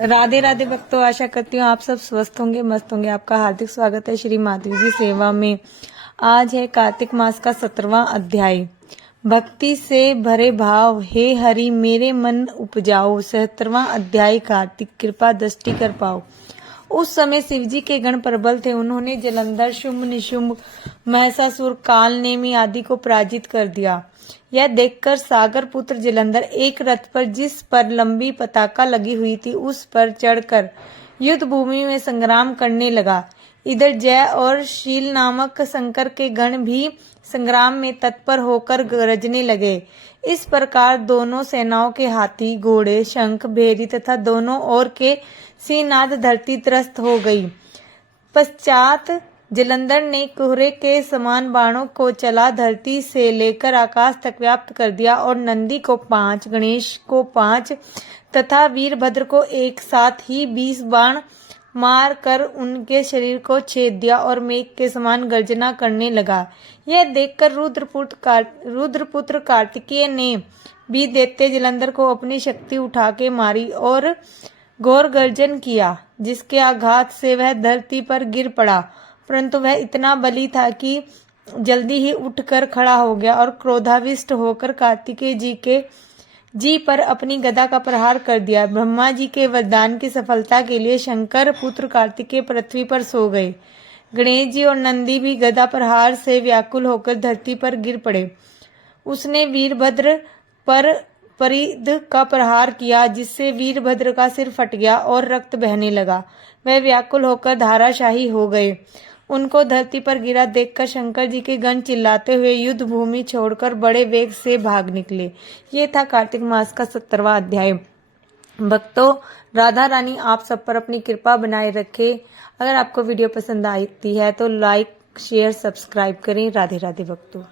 राधे राधे भक्तों, आशा करती हूँ आप सब स्वस्थ होंगे, मस्त होंगे। आपका हार्दिक स्वागत है श्री माधवी जी सेवा में। आज है कार्तिक मास का 17वां अध्याय। भक्ति से भरे भाव हे हरि मेरे मन उपजाओ। 77वां अध्याय। कार्तिक कृपा दृष्टि कर पाओ। उस समय शिवजी के गण प्रबल थे। उन्होंने जलंधर, शुंभ, निशुंभ, महिषासुर, काल नेमी आदि को पराजित कर दिया। यह देखकर सागर पुत्र जलंधर एक रथ पर, जिस पर लंबी पताका लगी हुई थी, उस पर चढ़कर युद्ध भूमि में संग्राम करने लगा। इधर जय और शील नामक शंकर के गण भी संग्राम में तत्पर होकर गरजने लगे। इस प्रकार दोनों सेनाओं के हाथी, घोड़े, शंख, भेरी तथा दोनों ओर के सिंहनाद धरती त्रस्त हो गई। पश्चात जलंधर ने कोहरे के समान बाणों को चला धरती से लेकर आकाश तक व्याप्त कर दिया और नंदी को 5, गणेश को 5 तथा वीरभद्र को एक साथ ही 20 बाण मार कर उनके शरीर को छेद दिया और मेघ के समान गर्जना करने लगा। यह देखकर रुद्रपुत्र कार्तिकेय ने भी दैत्य जलंधर को अपनी शक्ति उठा के मारी और घोर गर्जन किया, जिसके आघात से वह धरती पर गिर पड़ा। परंतु वह इतना बली था कि जल्दी ही उठकर खड़ा हो गया और क्रोधाविष्ट होकर कार्तिकेय जी पर अपनी गदा का प्रहार कर दिया। ब्रह्मा जी के वरदान की सफलता के लिए शंकर पुत्र कार्तिकेय पृथ्वी पर सो गए। गणेश जी और नंदी भी गदा प्रहार से व्याकुल होकर धरती पर गिर पड़े। उसने वीरभद्र पर परिध का प्रहार किया, जिससे वीरभद्र का सिर फट गया और रक्त बहने लगा। वह व्याकुल होकर धाराशाही हो गए। उनको धरती पर गिरा देखकर शंकर जी के गण चिल्लाते हुए युद्ध भूमि छोड़कर बड़े वेग से भाग निकले। ये था कार्तिक मास का 17वां अध्याय। भक्तों, राधा रानी आप सब पर अपनी कृपा बनाए रखे। अगर आपको वीडियो पसंद आती है तो लाइक, शेयर, सब्सक्राइब करें। राधे राधे भक्तों।